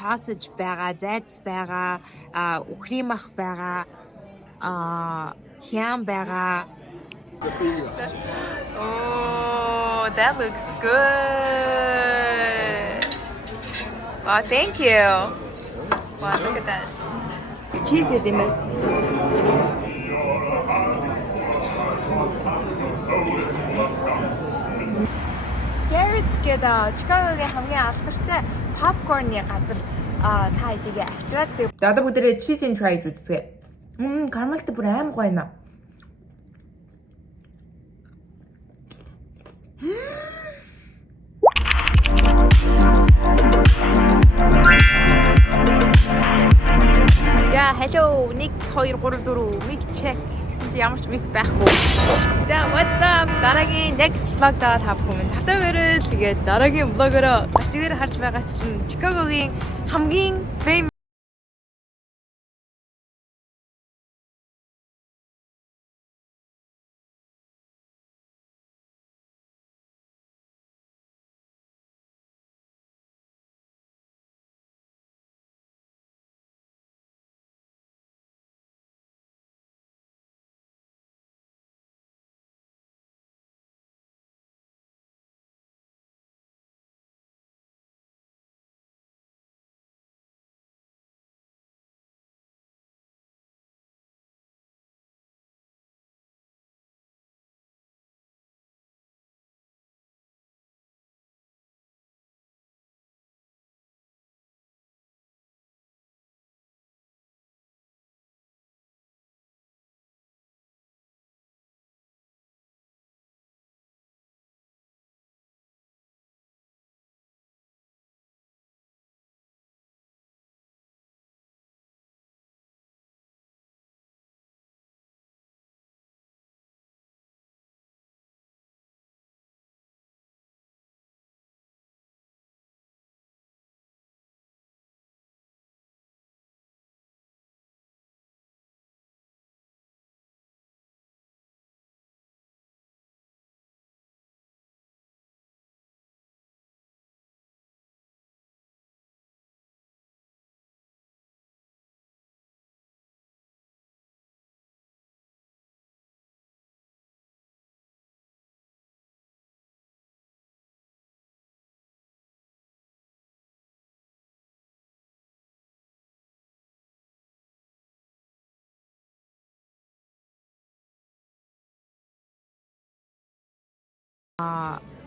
sausage байгаа, зайц байгаа, үхрийн мах байгаа, хям байгаа. Oh, that looks good. Wow, thank you. Wow, look at that. Cheese эдэм бэ? Garrett's гэдэг Чикагогийн хамгийн алдартай попкорны газар та эдийг авчираад тэгээ одоо бүгдээрээ cheese-ийн try хийж үзье. Карамелтай бүр аим гоё наа. За hello 1 2 3 4 mic check гэсэн чи ямар ч mic байхгүй. За what's up? Дараагийн next vlog та бүхэн тавтай барил. Тэгээд дараагийн vlog-ороо гарч ирээр харж байгаачлан Чикагогийн хамгийн famous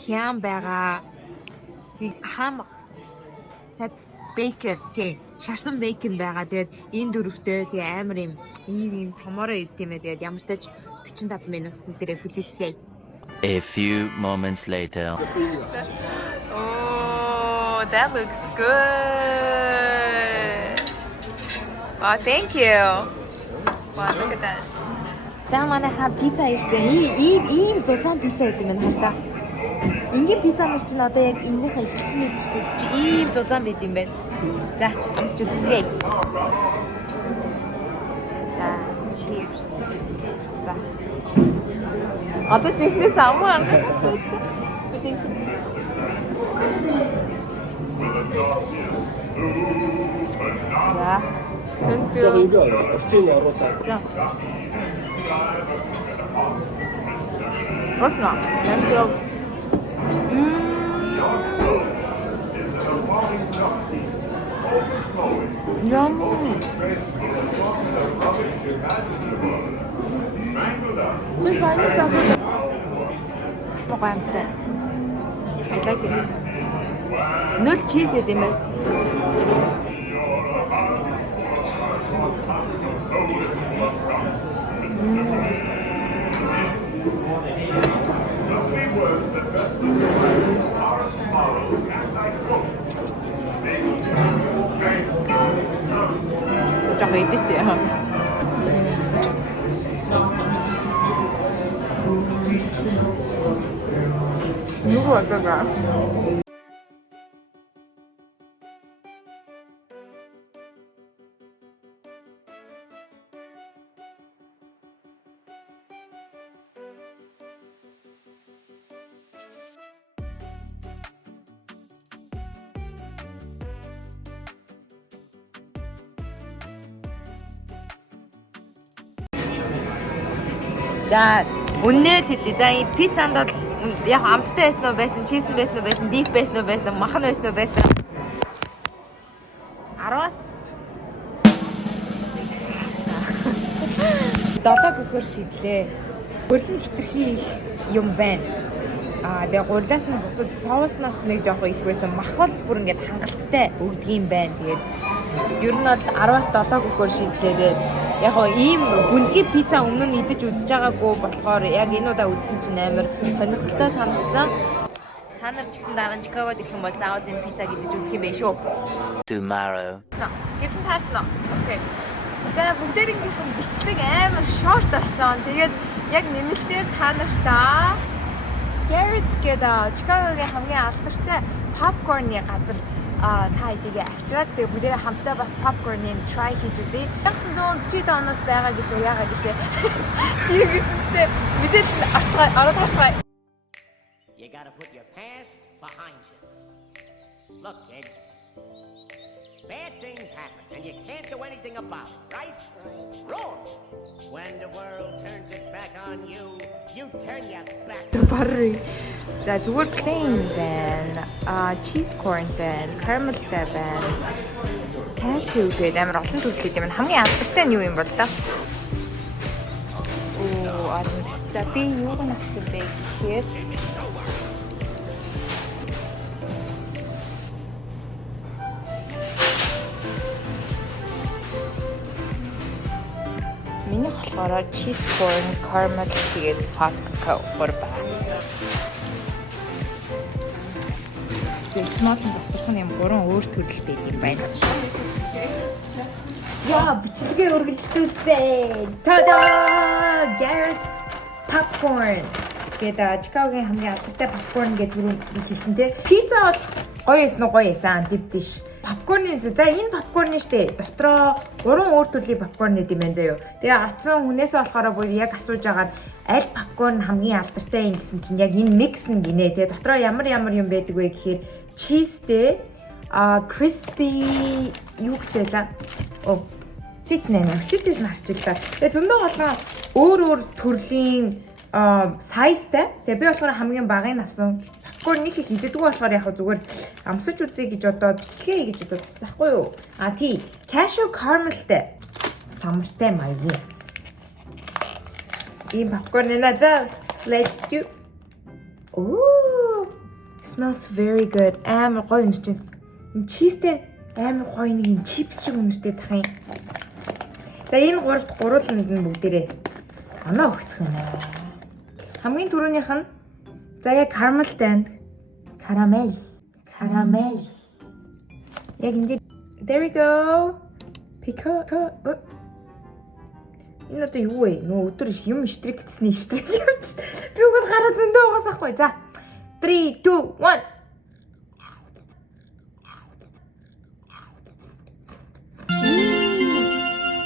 хям байгаа. Тэг хам бейкер тий шарсан бейкон байгаа. Тэгээд энэ дөрөвтэй тэгээ амар юм томороо ирс тийм ээ. Тэгээд ямар ч тач 45 минут бүгдээрээ хүлээцгээе. A few moments later. Oh, that looks good. Wow, thank you. Wow, look at that. За манайха пицца ирсэн. Ийм зузаан пицца гэдэг юм байна хаа. Ингийн пицца нар чинь одоо яг энэнийхээ ихний дээ шүү дээ. Чи ийм зузаан байд юм байна. За, амсч үзье. За, cheers. За. Одоо чихнээс амаа анхаарч байна. Бид юм. За. Thank you. За. Вкусно. Thank you. Yum. This one is chocolate. I like it. No cheese in it. Chắc ít ít hả? Đúng rồi các bạn. За үнээр хэлээ. За энэ пиццанд бол яг амттай байсан уу байсан, чиз нь байсан уу байсан, дип байсан уу байсан, махан байсан уу байсан. 10-аас 7 гэхээр шийдлээ. Гурилан хитрхи их юм байна. Тэгээ гурилаас нь бусад соуснаас нэг жоох их байсан. Мах бол бүр ингээд хангалттай өгдөг юм байна. Тэгээд ер нь бол 10-аас 7 гэхээр шийдлээ. Тэгээд яг гоо ийм гүнзгий пицца өмнө нь идэж үзэж байгаагүй болохоор яг энэ удаа үзсэн чинь амар сонирхолтой санагдсан. Та нар ч гэсэн дараа нь Чикагод ирэх юм бол заавал энэ пиццаг идэж үзэх юм байх шүү. Tomorrow. Гэсэн таарсан уу? Окей. За бүгдээрийнх нь бичлэг амар шорт болсон. Тэгээд яг нэмэлтээр та нартаа Garrett's гэдэг Чикагогийн хамгийн алдартай попкорны газар та хэдийгээ авчираад тэгээ бүгдээрээ хамтдаа бас попкорны try хийж үзье. 1940 оноос байгаа гэлээ яагаад гэлээ. Тиймээсээ мэдээлэл ороод гарцгаая. You gotta put your past behind you. Look, kid. Bad things happen, and you can't do anything about it, right? Wrong. When the world turns its back on you, you turn your back. Барри. За зүгээр plain байна. Cheese corn байна, caramelтай байна. Cashew гэдэг амар олон төрлийн юм. Хамгийн алдартай нь юу юм бол та? За би юуг нь авсан бэ гэхээр миний болохоор cheese corn, caramel тэгээд hot cocoa борба. Смартын батлах юм 3 өөр төрөл байд юм байна. Яа, бичлэгээ үргэлжлүүлсэн. Та-да! Garrett's popcorn. Тэгээд Чикагогийн хамгийн алдартай попкорн гэдэг түрүү хэлсэн те. Пицца бол гоё эсэн уу гоё эсэн дивдиш. Попкорны за энэ попкорн нь штэ. Дотроо 3 өөр төрлийн попкорн гэдэг юм байна заяо. Тэгээ очсон хүнээсээ болохоор бүр яг асууж агаад аль попкорн хамгийн алдартай юм гэсэн чинь яг энэ микс нь гинэ. Тэгээ дотроо ямар юм байдаг вэ гэхээр cheeseтэй crispy юу гэсэлээ. Ситнэ ситээс нь харчихлаа. Тэгээ зөндөө болгоо өөр төрлийн сайзтай. Тэгээ би болохоор хамгийн багыг авсан. Попкорн нэг их идэггүй болохоор яг зүгээр амсаж үзье гэж одоо бичлэгээ гэж одоо захгүй юу? Тий. Cashew caramelтэй. Самартай маягийн. Ийм попкорн нэ за let's do. Ooh. Smells very good. Амар гоё юм чинь. Cheeseтэй амар гоё нэг юм чипс шиг үнэртэй тах юм. За энэ гурвал нэгэн бүгдээрээ оноо өгөх юм аа. Хамгийн түрүүнийх нь за яг caramel. Яг энэ there we go. Pico. Энэ одоо юу вэ? Нөө өдөр юм штрик гэсний штрик явж. Би уг гараа зөндөө угаасахгүй. За 3 2 1.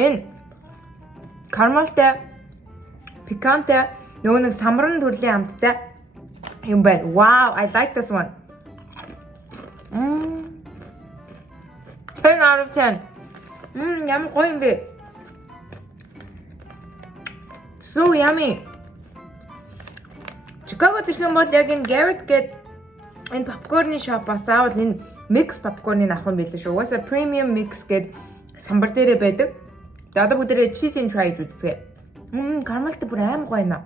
Энэ caramel-тэй, piquant-тэй нөгөө нэг самран төрлийн амттай юм байна. Wow, I like this one. 10 out of 10. Ямар гоё юм бэ? So yummy. Чикагод ирэх юм бол яг энэ Garrett гээд энэ попкорны шопоос заавал энэ mix попкорныг авах юм билээ шүү. Угаасаа premium mix гээд самбар дээрээ байдаг. Тэгээ одоо бүгдээрээ cheese-ийн try хийж үзье. Caramel-тэй бүр аим гоё наа.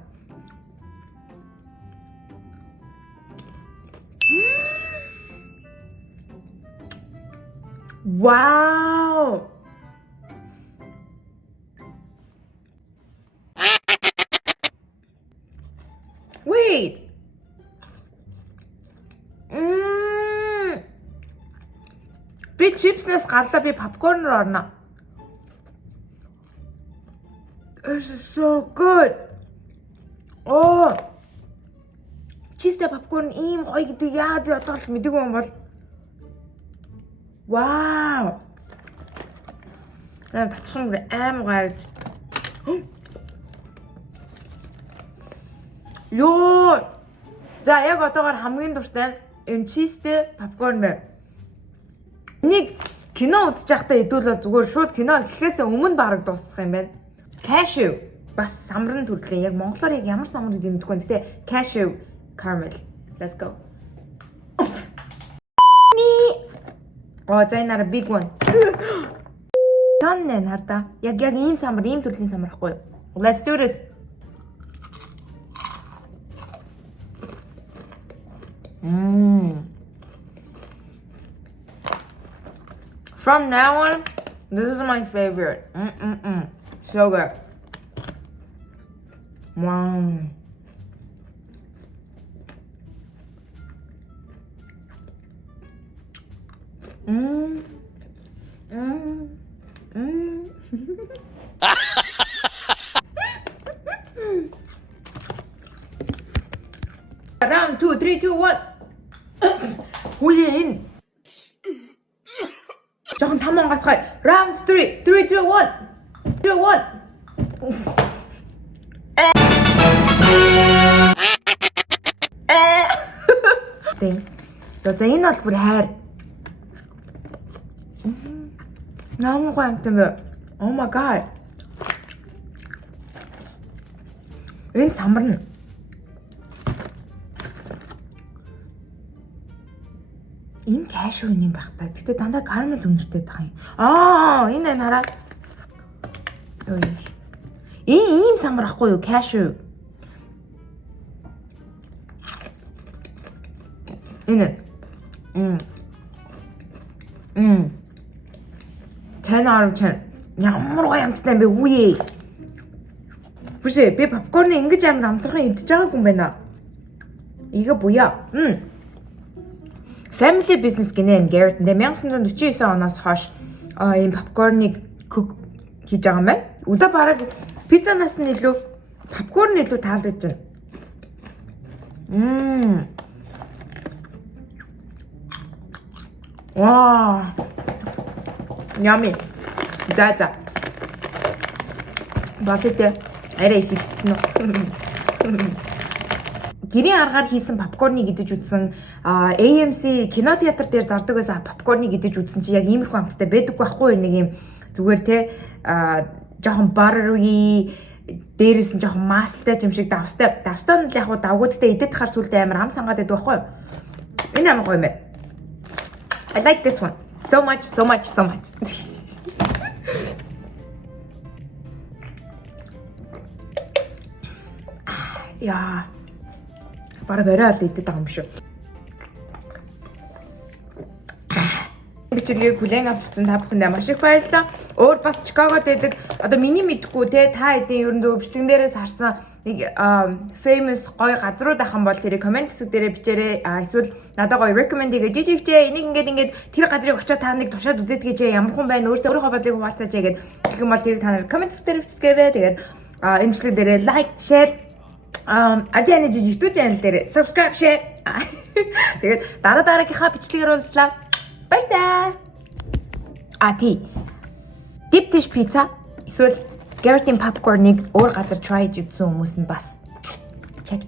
Wow! Wait! Би чипснээс гарлаа би попкорн руу орно. This is so good. Cheese-тэй попкорн ийм гоё гэдэг яагаад би одоо л мэдээгүй юм бол. Wow. Наа татсан аим гарч. Ёо. За яг одоогоор хамгийн дуртай энэ cheese-тэй попкорн байна. Нэг кино үзэж байхдаа идвэл зүгээр шууд кино эхлэхээс өмнө бараг дуусах юм байна. Cashew. бас самрын төрлөө. Яг монголоор яг ямар самар гэдэг юм бэ? Гэтэ cashew caramel. Let's go. Oh, за энэ big one. Таннэ хараа. Яг ийм самар, ийм төрлийн самар ахгүй юу? Let's do this. From now on, this is my favorite. So good. Wow. Round 2, 3, 2, 1. Win. 조금 탐험 같이 가. Round 3, 3, 2, 1. 2, 1. Тэг. За энэ бол бүр хайр. Ному гамтэн бэ. Oh my god. Энэ самарна. Энэ cashew юм байх та. Гэтэ дандаа caramel үнэртэй тах юм. Энэ хараад. Ой. Ийм самар ахгүй юу cashew. Энэ. Чанаар чан. Ямар гоё амттай юм бэ хүүе. Бүшээ би попкорн ингэж амар амтрахын идэж байгаагүй юм байна. Игэ буяа. Family business гинэ Garrett нэ 1949 оноос хойш ийм попкорныг cook хийж байгаа юм байна. Өдөө бараг пиццанаас нь илүү попкорн илүү таалагдж байна. Wow. Yummy. За. Батэдэ арай их идсэн үү? Гэрийн аргаар хийсэн попкорныг идэж үзсэн AMC кинотеатр дээр зардаг байсан попкорныг идэж үзсэн чи яг иймэрхүү амттай байдаггүй байхгүй нэг юм зүгээр те жоохон buttery дээрээс нь жоохон маслтай юм шиг давстай нь л яг хуу давгуудтай идэж хахаар сүлдээ амар ам цангаад байдаг байхгүй юу? Энэ амар гоё юм байна. I like this one so much. Яа. Бараг орой ал идэх байгаа юм шүү. Бичлэгийг хүлээн авч үзсэн та бүхэндээ маш их баярлалаа. Өөр бас Чикагод байдаг. Одоо миний мэдгүй те та хэдийн ерөн зөв бичлэгэн дээрээс харсан нэг famous гоё газрууд ахын бол тэрийг комент хэсэг дээрээ бичээрэй. Эсвэл надад гоё recommend хийгээ жижигчээ. Энийг ингээд тэр газрыг очиод та нэг тушаад үзээд гэж ямар хүн байна. Өөрийнхөө бодлыг хуваалцаач гэгээд гэх юм бол тэрийг та нар комент хэсэг дээр бичгээрэй. Тэгээд энэ бичлэг дээрээ like, share Адианы YouTube channel дээр subscribe, share. Тэгээд дараагийнхаа бичлэгээр уулзлаа. Баярлалаа. Deep dish pizza эсвэл Garrett-ийн popcorn-ыг өөр газар try хийж үзсэн хүмүүс нь бас check.